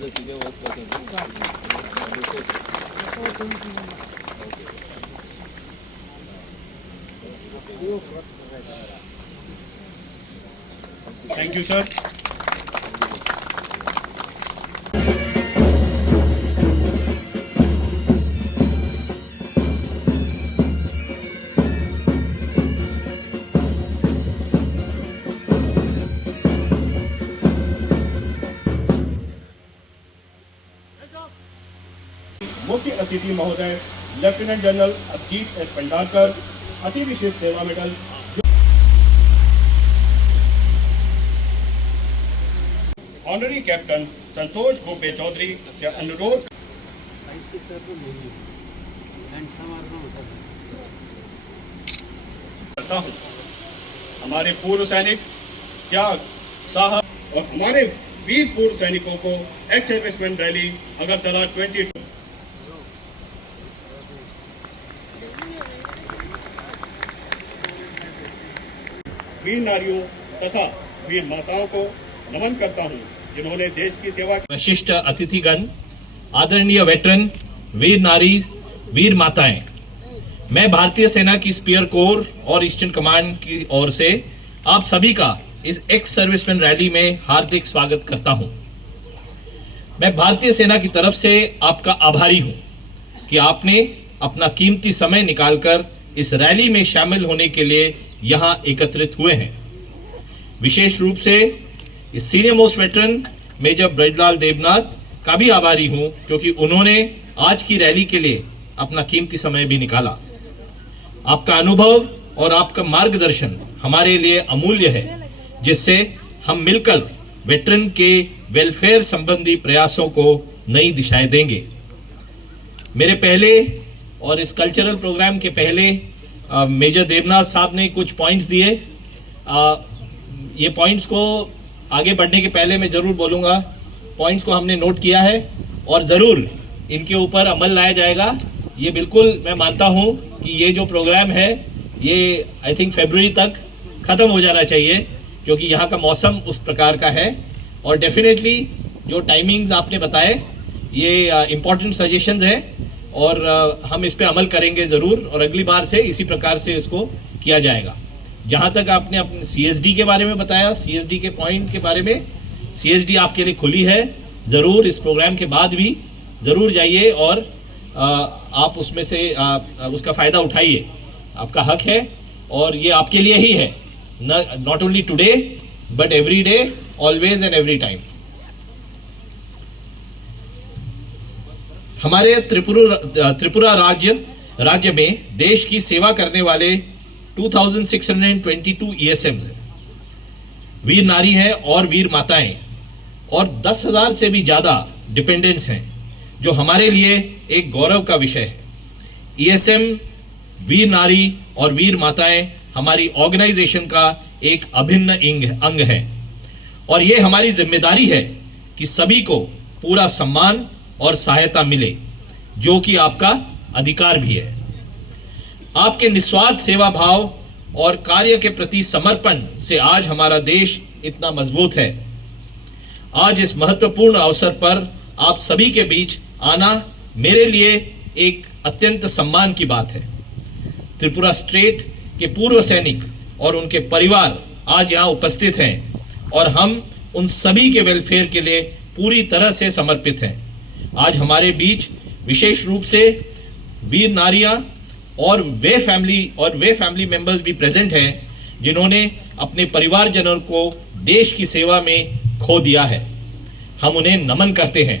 सीधे वो thank you sir. मुख्य अतिथि महोदय lieutenant general Abhijit S Bhandarkar, Ati Vishisht Seva medal. Honorary captain Santosh Gope Chaudhary से अनुरोध करता हूँ हमारे पूर्व सैनिक त्याग साहब और हमारे वीर पूर्व सैनिकों को एक्स सर्विसमैन रैली अगरतला 22 वीर नारियों तथा वीर माताओं को नमन करता हूं जिन्होंने देश की सेवा की। विशिष्ट अतिथिगण, आदरणीय वेटरन, वीर नारी, वीर माताएं, मैं भारतीय सेना की स्पीयर कोर और ईस्टर्न कमांड की ओर से आप सभी का इस एक्स सर्विसमैन रैली में हार्दिक स्वागत करता हूं। मैं भारतीय सेना की तरफ से आपका आभारी हूं कि आपने अपना कीमती समय निकालकर इस रैली में शामिल होने के लिए यहां एकत्रित हुए हैं। विशेष रूप से इस senior most veteran major Brajlal Devnath का भी आभारी हूं क्योंकि उन्होंने आज की रैली के लिए अपना कीमती समय भी निकाला। आपका अनुभव और आपका मार्गदर्शन हमारे लिए अमूल्य है, जिससे हम मिलकर वेटरन के वेलफेयर संबंधी प्रयासों को नई दिशाएं देंगे। मेरे पहले और इस कल्चरल प्रोग्राम के पहले मेजर देवनाथ साहब ने कुछ पॉइंट्स दिए। ये पॉइंट्स को आगे बढ़ने के पहले मैं जरूर बोलूंगा, पॉइंट्स को हमने नोट किया है और जरूर इनके ऊपर अमल लाया जाएगा। ये बिल्कुल मैं मानता हूं कि ये जो प्रोग्राम है ये आई थिंक फरवरी तक खत्म हो जाना चाहिए क्योंकि यहाँ का मौसम उस प्रकार का है। और डेफिनेटली जो टाइमिंग्स आपने बताए ये इम्पोर्टेंट सजेशंस हैं और हम इस पे अमल करेंगे जरूर और अगली बार से इसी प्रकार से इसको किया जाएगा। जहां तक आपने अपने सीएसडी के बारे में बताया, सीएसडी के पॉइंट के बारे में, सीएसडी आपके लिए खुली है, जरूर इस प्रोग्राम के बाद भी जरूर जाइए और आप उसमें से उसका फायदा उठाइए। आपका हक है और ये आपके लिए ही है, not only today but every day, always and every time. हमारे त्रिपुरा राज्य में देश की सेवा करने वाले 2622 ESMs हैं, वीर नारी हैं और वीर माताएं, और 10,000 से भी ज्यादा डिपेंडेंट्स हैं, जो हमारे लिए एक गौरव का विषय है। ESM, वीर नारी और वीर माताएं हमारी ऑर्गेनाइजेशन का एक अभिन्न अंग है और ये हमारी जिम्मेदारी है कि सभी को पूरा सम्मान और सहायता मिले, जो कि आपका अधिकार भी है। आपके निस्वार्थ सेवा भाव और कार्य के प्रति समर्पण से आज हमारा देश इतना मजबूत है। आज इस महत्वपूर्ण अवसर पर आप सभी के बीच आना मेरे लिए एक अत्यंत सम्मान की बात है। त्रिपुरा स्टेट के पूर्व सैनिक और उनके परिवार आज यहाँ उपस्थित हैं और हम उन सभी के वेलफेयर के लिए पूरी तरह से समर्पित हैं। आज हमारे बीच विशेष रूप से वीर नारियां और वे फैमिली मेंबर्स भी प्रेजेंट हैं जिन्होंने अपने परिवारजनों को देश की सेवा में खो दिया है। हम उन्हें नमन करते हैं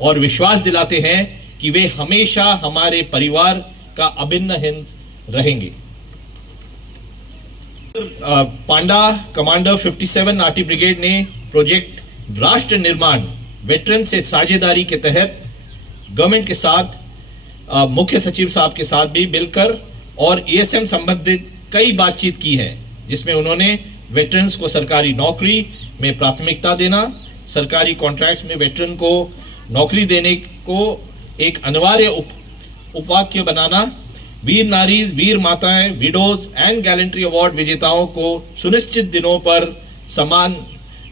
और विश्वास दिलाते हैं कि वे हमेशा हमारे परिवार का अभिन्न हिस्सा रहेंगे। पांडा कमांडर 57 आरटी ब्रिगेड ने प्रोजेक्ट राष्ट्र निर्माण वेटरन से साझेदारी के तहत गवर्नमेंट के साथ मुख्य सचिव साहब के साथ भी मिलकर और ESM संबंधित कई बातचीत की है, जिसमें उन्होंने वेटरन्स को सरकारी नौकरी में प्राथमिकता देना, सरकारी कॉन्ट्रैक्ट्स में वेटरन को नौकरी देने को एक अनिवार्य उपवाक्य बनाना, वीर नारी, वीर माताएं, विडोज एंड गैलेंट्री अवार्ड विजेताओं को सुनिश्चित दिनों पर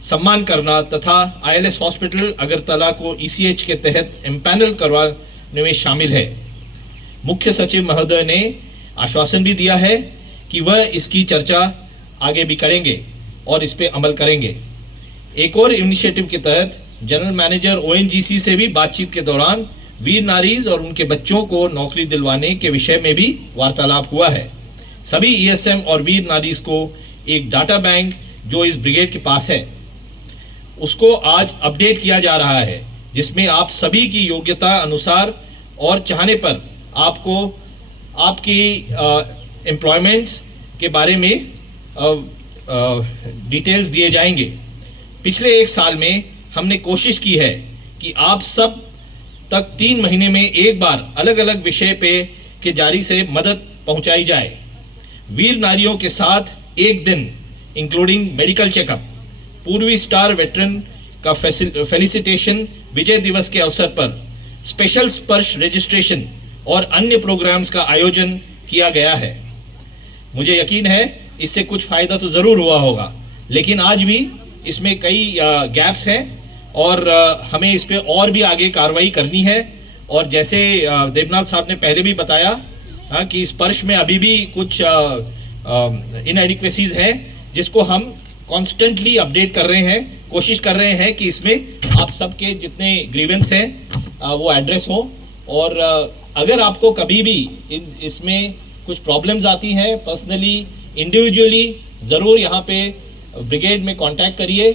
सम्मान करना तथा ILS हॉस्पिटल अगरतला को ECH के तहत एम्पैनल करवाने में शामिल है। मुख्य सचिव महोदय ने आश्वासन भी दिया है कि वह इसकी चर्चा आगे भी करेंगे और इस पे अमल करेंगे। एक और इनिशिएटिव के तहत जनरल मैनेजर ONGC से भी बातचीत के दौरान वीर नारीज और उनके बच्चों को नौकरी दिलवाने के विषय में भी वार्तालाप हुआ है। सभी ESM और वीर नारीज को एक डाटा बैंक जो इस ब्रिगेड के पास है उसको आज अपडेट किया जा रहा है, जिसमें आप सभी की योग्यता अनुसार और चाहने पर आपको आपकी एम्प्लॉयमेंट्स के बारे में डिटेल्स दिए जाएंगे। पिछले एक साल में हमने कोशिश की है कि आप सब तक 3 महीने में एक बार अलग अलग विषय पे के जारी से मदद पहुंचाई जाए। वीर नारियों के साथ एक दिन इंक्लूडिंग मेडिकल चेकअप, पूर्वी स्टार वेटरन का फेलिसिटेशन, विजय दिवस के अवसर पर स्पेशल स्पर्श रजिस्ट्रेशन और अन्य प्रोग्राम्स का आयोजन किया गया है। मुझे यकीन है इससे कुछ फायदा तो जरूर हुआ होगा, लेकिन आज भी इसमें कई गैप्स हैं और हमें इस पे और भी आगे कार्रवाई करनी है। और जैसे देवनाथ साहब ने पहले भी बताया कि स्पर्श में अभी भी कुछ इनएडिक्वेसीज हैं, जिसको हम कॉन्स्टेंटली अपडेट कर रहे हैं, कोशिश कर रहे हैं कि इसमें आप सबके जितने ग्रीवेंस हैं वो एड्रेस हो। और अगर आपको कभी भी इसमें कुछ प्रॉब्लम्स आती हैं पर्सनली, इंडिविजुअली, ज़रूर यहाँ पे ब्रिगेड में कांटेक्ट करिए।